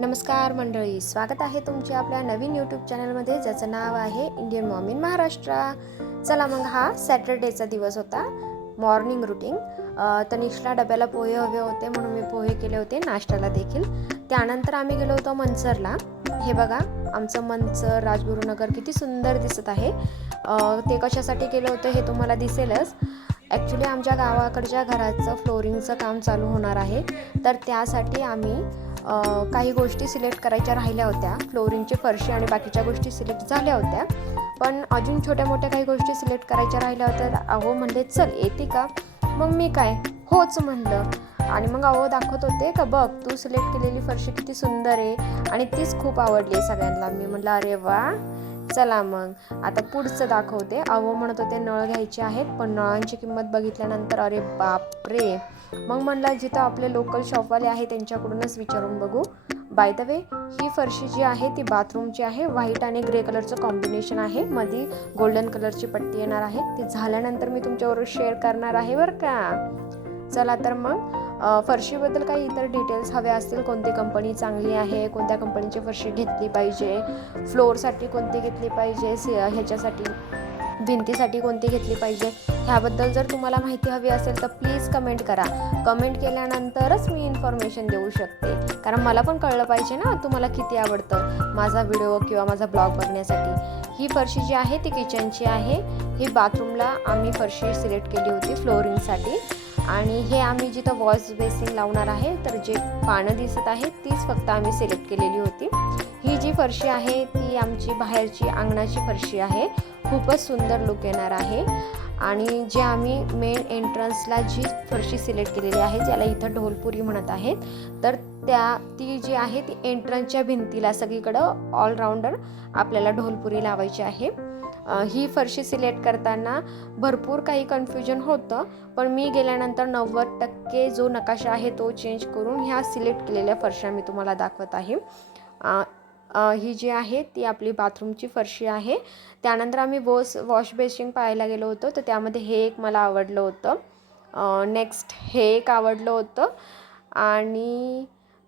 नमस्कार मंडळी स्वागत आहे तुमचे आपल्या नवीन यूट्यूब चॅनलमध्ये ज्याचं नाव आहे इंडियन मॉम इन महाराष्ट्र चला मग हा सॅटरडेचा दिवस होता मॉर्निंग रुटीन तनिषला डब्याला पोहे हवे होते म्हणून मी पोहे केले होते नाश्त्याला देखील. त्यानंतर आम्ही गेलो होतो मनसरला हे बघा आमचं मनसर राजगुरुनगर किती सुंदर दिसत आहे. ते कशासाठी केलं होतं हे तुम्हाला दिसेलच. ॲक्च्युली आमच्या गावाकडच्या घराचं फ्लोरिंगचं काम चालू होणार आहे. तर त्यासाठी आम्ही काही गोष्टी सिलेक्ट करायच्या राहिल्या होत्या. फ्लोरिंगची फरशी आणि बाकीच्या गोष्टी सिलेक्ट झाल्या होत्या. पण अजून छोट्या मोठ्या काही गोष्टी सिलेक्ट करायच्या राहिल्या होत्या. अहो म्हणले चल येते का? मग मी काय? होच म्हणलं. आणि मग अहो दाखवत होते का बघ तू सिलेक्ट केलेली फरशी किती सुंदर आहे आणि तीच खूप आवडली आहे सगळ्यांना. मी म्हटलं अरे वा चला मग. आता पुढचं दाखवते. अहो म्हणत होते नळ घ्यायचे आहेत पण नळांची किंमत बघितल्यानंतर अरे बापरे. मग म्हणलं जिथं आपले लोकल शॉपवाले आहे त्यांच्याकडूनच विचारून बघू. बाय द वे ही फरशी जी आहे ती बाथरूमची आहे. व्हाईट आणि ग्रे कलरचं कॉम्बिनेशन आहे. मध्ये गोल्डन कलरची पट्टी येणार आहे. ती झाल्यानंतर मी तुमच्याबरोबर शेअर करणार आहे बरं का? चला तर मग. फरशीबद्दल काही इतर डिटेल्स हवे असतील? कोणती कंपनी चांगली आहे? कोणत्या कंपनीची फरशी घेतली पाहिजे? फ्लोअरसाठी कोणती घेतली पाहिजे? से ह्याच्यासाठी भिंतीसाठी कोणती घेतली पाहिजे? ह्याबद्दल जर तुम्हाला माहिती हवी असेल तर प्लीज कमेंट करा. कमेंट केल्यानंतरच मी इन्फॉर्मेशन देऊ शकते. कारण मला पण कळलं पाहिजे ना तुम्हाला किती आवडतं माझा व्हिडिओ किंवा माझा ब्लॉग बघण्यासाठी. ही फरशी जी आहे ती किचनची आहे. ही बाथरूमला आम्ही फरशी सिलेक्ट केली होती फ्लोरिंगसाठी आणि हे आम्ही जिथं वॉश बेसिंग लावणार आहे तर जे पानं दिसत आहेत तीच फक्त आम्ही सिलेक्ट केलेली होती. ही जी फरशी आहे ती आमची बाहेरची अंगणाची फरशी आहे. खूपच सुंदर लुक येणार आहे. आणि जे आम्ही मेन एंट्रन्सला जी फरशी सिलेक्ट केलेली आहे ज्याला इथं ढोलपुरी म्हणत आहेत तर त्या ती जी आहे ती एंट्रन्सच्या भिंतीला सगळीकडं ऑलराऊंडर आपल्याला ढोलपुरी लावायची आहे. ही फरशी सिलेक्ट करताना भरपूर काही कन्फ्युजन होतं. पण मी गेल्यानंतर नव्वद टक्के जो नकाशा आहे तो चेंज करून ह्या सिलेक्ट केलेल्या फरशा मी तुम्हाला दाखवत आहे. ही जी आहे ती आपली बाथरूमची फरशी आहे. त्यानंतर आम्ही वॉश वॉश बेसिन पाहायला गेलो होतो तर त्यामध्ये हे एक मला आवडलं होतं. नेक्स्ट हे एक आवडलं होतं. आणि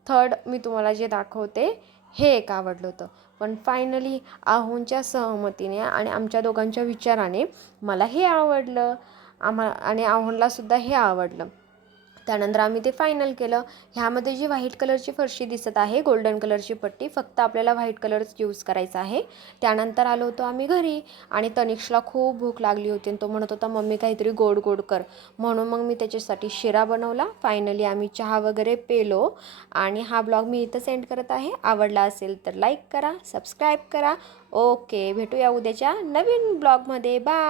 थर्ड मी तुम्हाला जे दाखवते हे एक आवडलं होतं. पण फायनली आहोंच्या सहमतीने आणि आमच्या दोघांच्या विचाराने मला हे आवडलं. आम्हा आणि आहोंलासुद्धा हे आवडलं. त्यानंतर आम्ही ते फायनल केलं. ह्यामध्ये जी व्हाईट कलरची फरशी दिसत आहे गोल्डन कलरची पट्टी फक्त आपल्याला व्हाईट कलरच यूज करायचा आहे. त्यानंतर आलो होतो आम्ही घरी आणि तनिक्षला खूप भूक लागली होती आणि तो म्हणत होता मम्मी काहीतरी गोड गोड कर. म्हणून मग मी त्याच्यासाठी शिरा बनवला. फायनली आम्ही चहा वगैरे पेलो आणि हा ब्लॉग मी इथं सेंड करत आहे. आवडला असेल तर लाईक करा सबस्क्राईब करा. ओके भेटूया उद्याच्या नवीन ब्लॉगमध्ये बाय